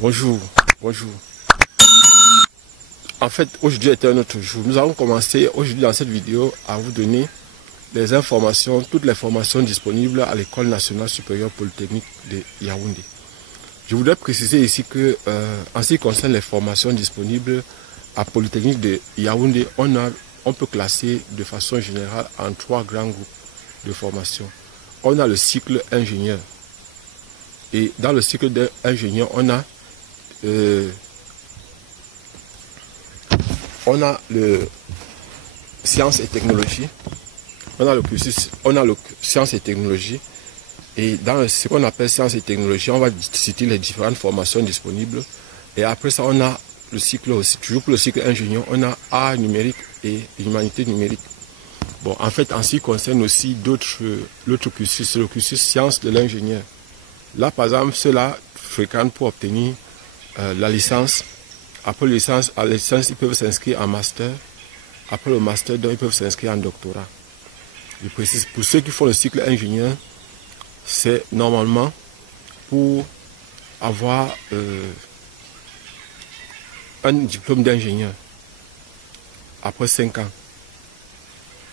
Bonjour, bonjour. En fait, aujourd'hui était un autre jour. Nous allons commencer aujourd'hui dans cette vidéo à vous donner les informations, toutes les formations disponibles à l'École nationale supérieure polytechnique de Yaoundé. Je voudrais préciser ici que, en ce qui concerne les formations disponibles à Polytechnique de Yaoundé, on peut classer de façon générale en 3 grands groupes de formation. On a le cycle ingénieur. Et dans le cycle d'ingénieur, on a le sciences et technologies. On a le cursus, on a le sciences et technologies. Et dans ce qu'on appelle sciences et technologies, on va citer les différentes formations disponibles. Et après ça, on a le cycle aussi. Toujours pour le cycle ingénieur, on a art numérique et humanité numérique. Bon, en fait, en ce qui concerne aussi l'autre cursus, le cursus sciences de l'ingénieur. Là, par exemple, ceux-là fréquentent pour obtenir la licence. Après la licence, ils peuvent s'inscrire en master. Après le master, donc, ils peuvent s'inscrire en doctorat. Je précise, pour ceux qui font le cycle ingénieur, c'est normalement pour avoir un diplôme d'ingénieur après 5 ans.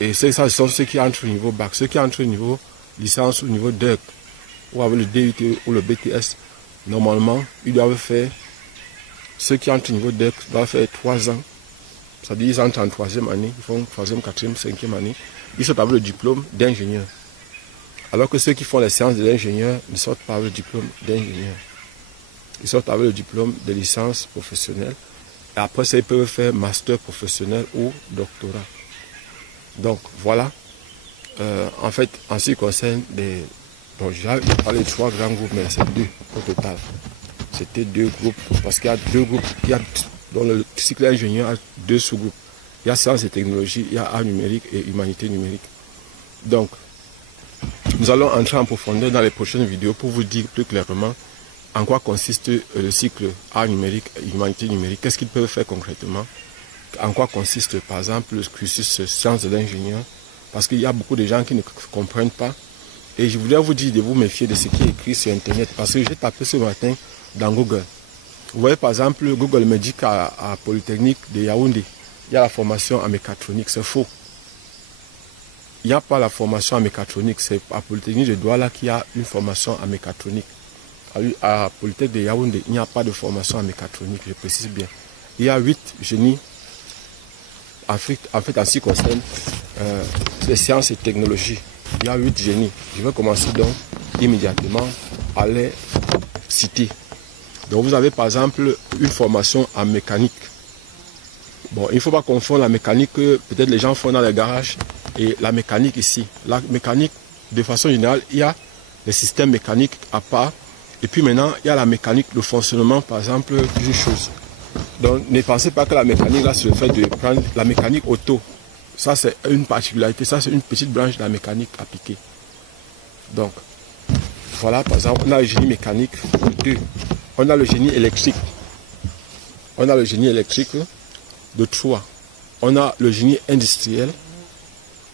Et ça, ce sont ceux qui entrent au niveau bac. Ceux qui entrent au niveau licence, au niveau DEC, ou avec le DUT ou le BTS, normalement, ils doivent faire, ceux qui entrent au niveau DEC doivent faire 3 ans. C'est-à-dire qu'ils entrent en 3e année, ils font 3e, 4e, 5e année. Ils sortent avec le diplôme d'ingénieur. Alors que ceux qui font les sciences de l'ingénieur ne sortent pas avec le diplôme d'ingénieur. Ils sortent avec le diplôme de licence professionnelle. Et après ça, ils peuvent faire master professionnel ou doctorat. Donc voilà, en fait, en ce qui concerne des... Bon, j'ai parlé de 3 grands groupes, mais c'est 2 au total. C'était 2 groupes, parce qu'il y a 2 groupes, dans le cycle ingénieur, il y a 2 sous-groupes. Il y a sciences et technologies, il y a art numérique et humanité numérique. Donc, nous allons entrer en profondeur dans les prochaines vidéos pour vous dire plus clairement en quoi consiste le cycle art numérique et humanité numérique, qu'est-ce qu'ils peuvent faire concrètement, en quoi consiste par exemple le cursus sciences de l'ingénieur, parce qu'il y a beaucoup de gens qui ne comprennent pas. Et je voudrais vous dire de vous méfier de ce qui est écrit sur Internet, parce que j'ai tapé ce matin dans Google. Vous voyez par exemple, Google me dit qu'à Polytechnique de Yaoundé, il y a la formation en mécatronique, c'est faux. Il n'y a pas la formation en mécatronique, c'est à Polytechnique de Douala qu'il y a une formation en mécatronique. À Polytechnique de Yaoundé, il n'y a pas de formation en mécatronique, je précise bien. Il y a 8 génies, en fait en ce qui concerne les sciences et technologies. Il y a 8 génies. Je vais commencer donc immédiatement à les citer. Donc vous avez par exemple une formation en mécanique. Bon, il ne faut pas confondre la mécanique que peut-être les gens font dans les garages et la mécanique ici. La mécanique, de façon générale, il y a les systèmes mécaniques à part. Et puis maintenant, il y a la mécanique, le fonctionnement, par exemple, d'une chose. Donc ne pensez pas que la mécanique, là, c'est le fait de prendre la mécanique auto. Ça, c'est une particularité. Ça, c'est une petite branche de la mécanique appliquée. Donc, voilà, par exemple, on a le génie mécanique 2. On a le génie électrique. On a le génie électrique de 3. On a le génie industriel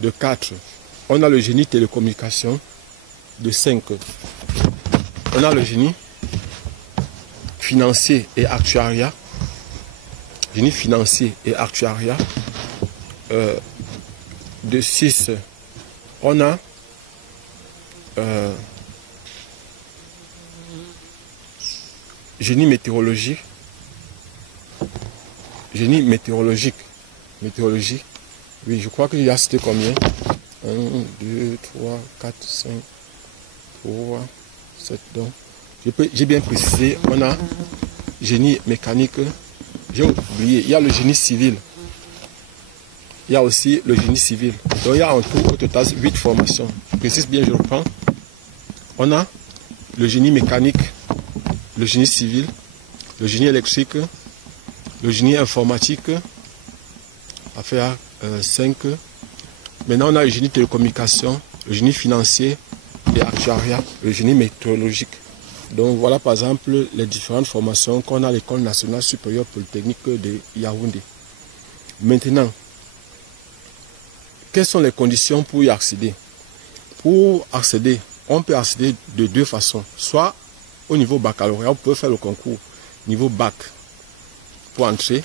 de 4. On a le génie télécommunication de 5. On a le génie financier et actuariat. Génie financier et actuariat de 6. On a génie météorologique. Génie météorologique. Météorologie. Oui, je crois qu'il y a cité combien? 1, 2, 3, 4, 5, 3, 7. Donc, j'ai bien précisé. On a génie mécanique. J'ai oublié. Il y a le génie civil. Il y a aussi le génie civil. Donc il y a en tout au total 8 formations. Je précise bien, je reprends. On a le génie mécanique, le génie civil, le génie électrique, le génie informatique, à faire 5. Maintenant on a le génie télécommunication, le génie financier et actuariat, le génie météorologique. Donc voilà par exemple les différentes formations qu'on a à l'École nationale supérieure polytechnique de Yaoundé. Maintenant, quelles sont les conditions pour y accéder? Pour accéder, on peut accéder de 2 façons. Soit au niveau baccalauréat, vous pouvez faire le concours. niveau bac pour entrer.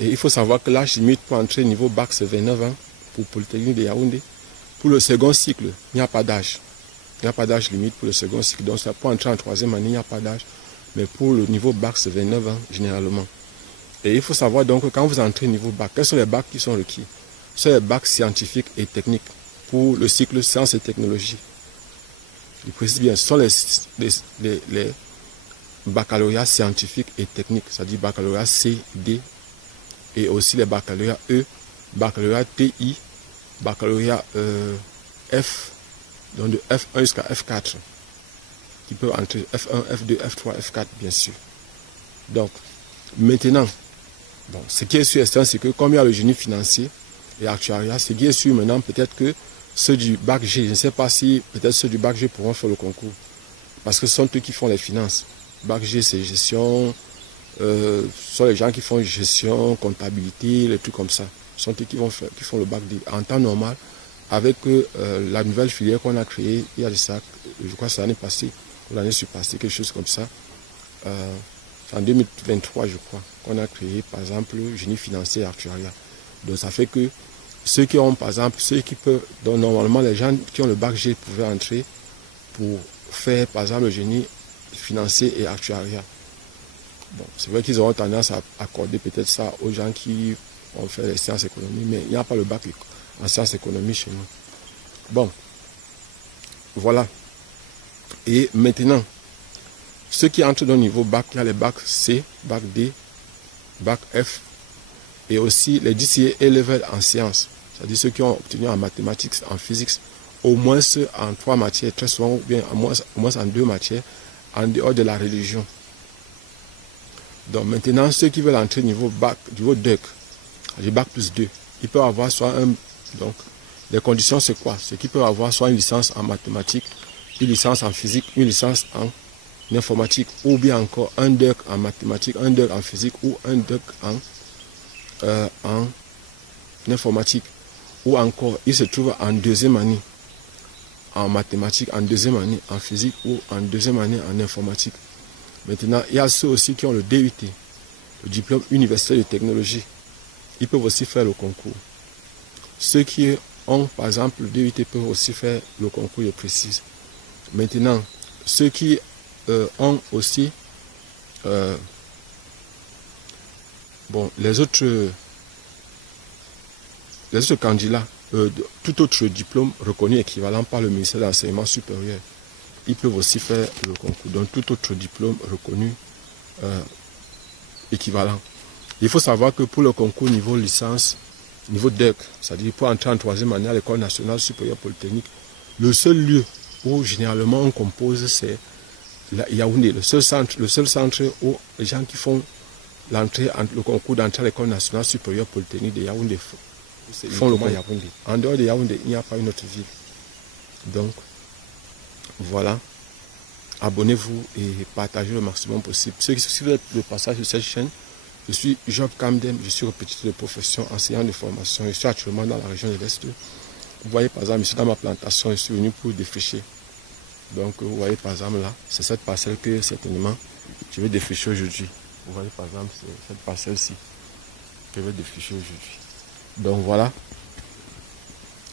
Et il faut savoir que l'âge limite pour entrer niveau bac, c'est 29 ans pour Polytechnique de Yaoundé. Pour le second cycle, il n'y a pas d'âge. Il n'y a pas d'âge limite pour le second cycle. Donc, pour entrer en troisième année, il n'y a pas d'âge. Mais pour le niveau bac, c'est 29 ans, généralement. Et il faut savoir donc que quand vous entrez au niveau bac, quels sont les bacs qui sont requis? Ce sont les bacs scientifiques et techniques pour le cycle sciences et technologies. Je précise bien, ce sont les baccalauréats scientifiques et techniques, c'est-à-dire baccalauréat C, D, et aussi les baccalauréats E, baccalauréat TI, baccalauréat F, donc de F1 jusqu'à F4, qui peuvent entrer F1, F2, F3, F4, bien sûr. Donc, maintenant, bon, ce qui est sûr, c'est que comme il y a le génie financier et actuariat, ce qui est sûr maintenant, peut-être que ceux du bac G, je ne sais pas si peut-être ceux du bac G pourront faire le concours, parce que ce sont eux qui font les finances. Bac G, c'est gestion, ce sont les gens qui font gestion, comptabilité, les trucs comme ça. Ce sont eux qui font le bac D. En temps normal, avec la nouvelle filière qu'on a créée, il y a de ça, je crois que c'est l'année passée, ou l'année surpassée, quelque chose comme ça. En 2023, je crois, qu'on a créé, par exemple, le génie financier et actuariat. Donc, ça fait que ceux qui ont, par exemple, ceux qui peuvent, donc normalement, les gens qui ont le bac G pouvaient entrer pour faire, par exemple, le génie financier et actuariat. Bon, c'est vrai qu'ils auront tendance à accorder peut-être ça aux gens qui ont fait les sciences économiques, mais il n'y a pas le bac en sciences économiques chez nous. Bon, voilà. Et maintenant, ceux qui entrent dans le niveau bac, il y a les bacs C, bac D, bac F, et aussi les DCA A-level en sciences, c'est-à-dire ceux qui ont obtenu en mathématiques, en physique, au moins en 3 matières, très souvent, ou bien au moins en 2 matières, en dehors de la religion. Donc maintenant, ceux qui veulent entrer niveau bac, niveau DEC, du bac plus 2, ils peuvent avoir soit un... Donc, les conditions, c'est quoi? C'est qu'ils peuvent avoir soit une licence en mathématiques, une licence en physique, une licence en informatique, ou bien encore un DEC en mathématiques, un DEC en physique, ou un DEC en informatique. Ou encore, ils se trouvent en deuxième année en mathématiques, en deuxième année en physique, ou en deuxième année en informatique. Maintenant, il y a ceux aussi qui ont le DUT, le diplôme universitaire de technologie. Ils peuvent aussi faire le concours. Ceux qui ont, par exemple, le DUT peuvent aussi faire le concours, je précise. Maintenant, ceux qui ont aussi bon, les autres candidats, tout autre diplôme reconnu équivalent par le ministère de l'Enseignement supérieur, ils peuvent aussi faire le concours. Donc, tout autre diplôme reconnu équivalent. Il faut savoir que pour le concours niveau licence, niveau DEC, c'est-à-dire pour entrer en troisième année à l'École nationale supérieure polytechnique, le seul lieu où généralement on compose, c'est Yaoundé, le seul centre où les gens qui font le concours d'entrée à l'École nationale supérieure polytechnique de Yaoundé font le concours Yaoundé. En dehors de Yaoundé, il n'y a pas une autre ville. Donc, voilà. Abonnez-vous et partagez le maximum possible. Ceux qui suivent le passage de cette chaîne, je suis Job Kamdem, je suis répétiteur de profession, enseignant de formation. Je suis actuellement dans la région de l'Est. Vous voyez par exemple, ici dans ma plantation, je suis venu pour défricher. Donc vous voyez par exemple là, c'est cette parcelle que certainement je vais défricher aujourd'hui. Vous voyez par exemple, c'est cette parcelle-ci que je vais défricher aujourd'hui. Donc voilà.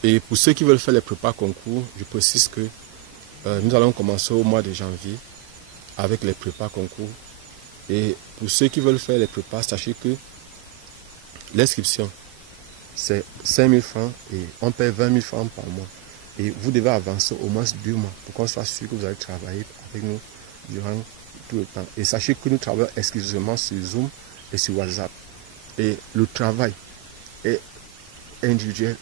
Et pour ceux qui veulent faire les prépas concours, je précise que nous allons commencer au mois de janvier avec les prépas concours. Et pour ceux qui veulent faire les prépas, sachez que l'inscription, c'est 5 000 francs et on paie 20 000 francs par mois. Et vous devez avancer au moins 2 mois pour qu'on soit sûr que vous allez travailler avec nous durant tout le temps. Et sachez que nous travaillons exclusivement sur Zoom et sur WhatsApp. Et le travail est individuel.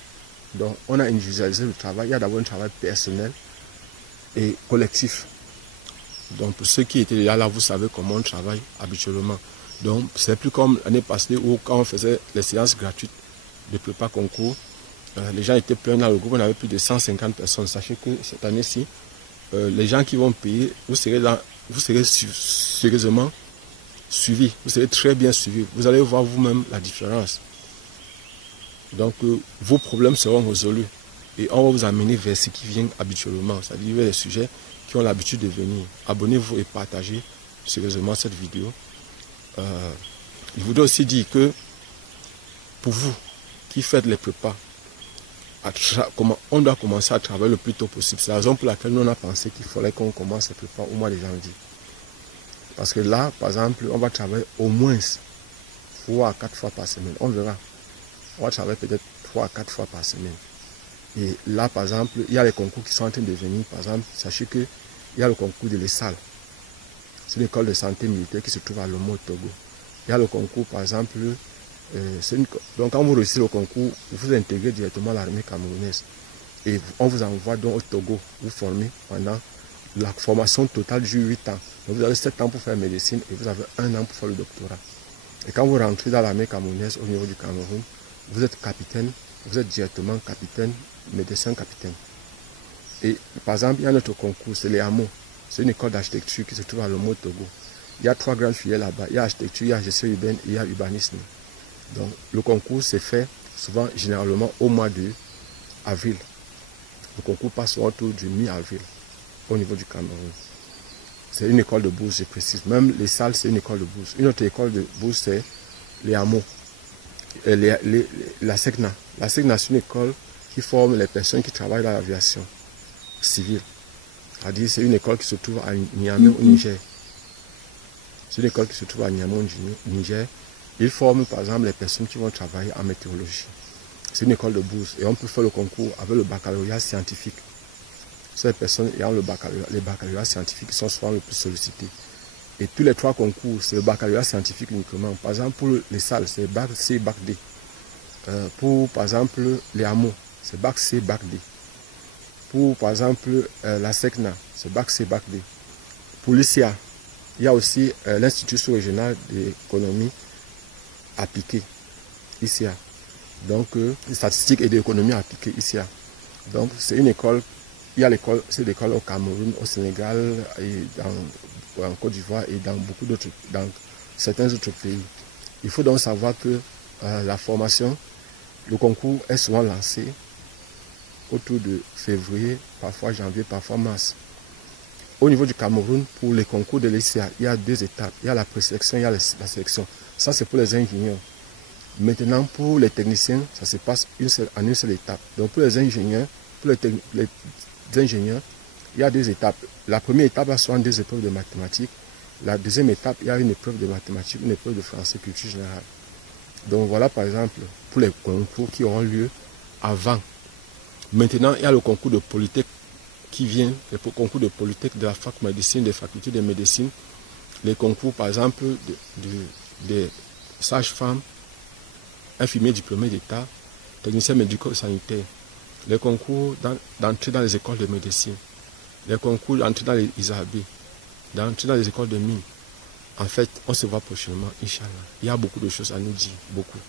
Donc on a individualisé le travail. Il y a d'abord un travail personnel et collectif. Donc pour ceux qui étaient déjà là, vous savez comment on travaille habituellement. Donc c'est plus comme l'année passée où quand on faisait les séances gratuites de prépa concours, les gens étaient pleins dans le groupe, on avait plus de 150 personnes. Sachez que cette année-ci, les gens qui vont payer, vous serez sérieusement suivis, vous serez très bien suivis. Vous allez voir vous-même la différence. Donc vos problèmes seront résolus et on va vous amener vers ce qui vient habituellement, c'est-à-dire vers les sujets qui ont l'habitude de venir. Abonnez-vous et partagez sérieusement cette vidéo. Je voudrais aussi dire que pour vous qui faites les prépas, on doit commencer à travailler le plus tôt possible. C'est la raison pour laquelle nous on a pensé qu'il fallait qu'on commence les prépas au mois de janvier. Parce que là, par exemple, on va travailler au moins 3 à 4 fois par semaine. On verra. On va travailler peut-être 3 à 4 fois par semaine. Et là, par exemple, il y a les concours qui sont en train de venir. Par exemple, sachez qu'il y a le concours de l'ESSAL. C'est une école de santé militaire qui se trouve à Lomé au Togo. Il y a le concours, par exemple, donc quand vous réussissez le concours, vous intégrez directement l'armée camerounaise. Et on vous envoie donc au Togo, vous formez pendant la formation totale dure 8 ans. Donc vous avez 7 ans pour faire médecine et vous avez 1 an pour faire le doctorat. Et quand vous rentrez dans l'armée camerounaise au niveau du Cameroun, vous êtes capitaine, vous êtes directement capitaine, médecin capitaine. Et par exemple, il y a notre concours, c'est les hameaux. C'est une école d'architecture qui se trouve à Lomé au Togo. Il y a 3 grandes filières là-bas. Il y a architecture, il y a gestion urbaine et il y a urbanisme. Donc le concours s'est fait souvent, généralement, au mois d'avril. Le concours passe autour du mi-avril au niveau du Cameroun. C'est une école de bourse, je précise. Même les salles, c'est une école de bourse. Une autre école de bourse, c'est les hameaux. La SECNA. La SECNA, c'est une école qui forme les personnes qui travaillent dans l'aviation civile. C'est-à-dire, c'est une école qui se trouve à Niamey au Niger. C'est une école qui se trouve à Niamey au Niger. Ils forment par exemple les personnes qui vont travailler en météorologie. C'est une école de bourse et on peut faire le concours avec le baccalauréat scientifique. Ces personnes ayant les baccalauréats scientifiques sont souvent les plus sollicités. Et tous les 3 concours, c'est le baccalauréat scientifique uniquement. Par exemple, pour les salles, c'est bac C, bac D. Pour, par exemple, les hameaux, c'est bac C, bac D. Pour, par exemple, la SECNA, c'est bac C, bac D. Pour l'ICA, il y a aussi l'Institut sous-régional d'économie appliquée, ICA. Donc, statistiques et d'économie appliquée, ICA. Donc, c'est une école, il y a l'école, c'est l'école au Cameroun, au Sénégal, et en Côte d'Ivoire et dans certains autres pays. Il faut donc savoir que la formation, le concours est souvent lancé autour de février, parfois janvier, parfois mars. Au niveau du Cameroun, pour les concours de l'ICA, il y a 2 étapes. Il y a la présélection, il y a la sélection. Ça, c'est pour les ingénieurs. Maintenant, pour les techniciens, ça se passe en une seule étape. Donc, pour les ingénieurs, il y a 2 étapes. La première étape va souvent 2 épreuves de mathématiques. La deuxième étape, il y a une épreuve de mathématiques, une épreuve de français, culture générale. Donc, voilà, par exemple, pour les concours qui auront lieu avant. Maintenant, il y a le concours de Polytech qui vient, les concours de Polytech de la fac médecine, des facultés de médecine, les concours, par exemple, des sages-femmes, infirmiers diplômés d'État, techniciens médico-sanitaires, les concours d'entrée dans les écoles de médecine, les concours d'entrée dans les ISAB, d'entrée dans les écoles de mine. En fait, on se voit prochainement, Inch'Allah. Il y a beaucoup de choses à nous dire, beaucoup.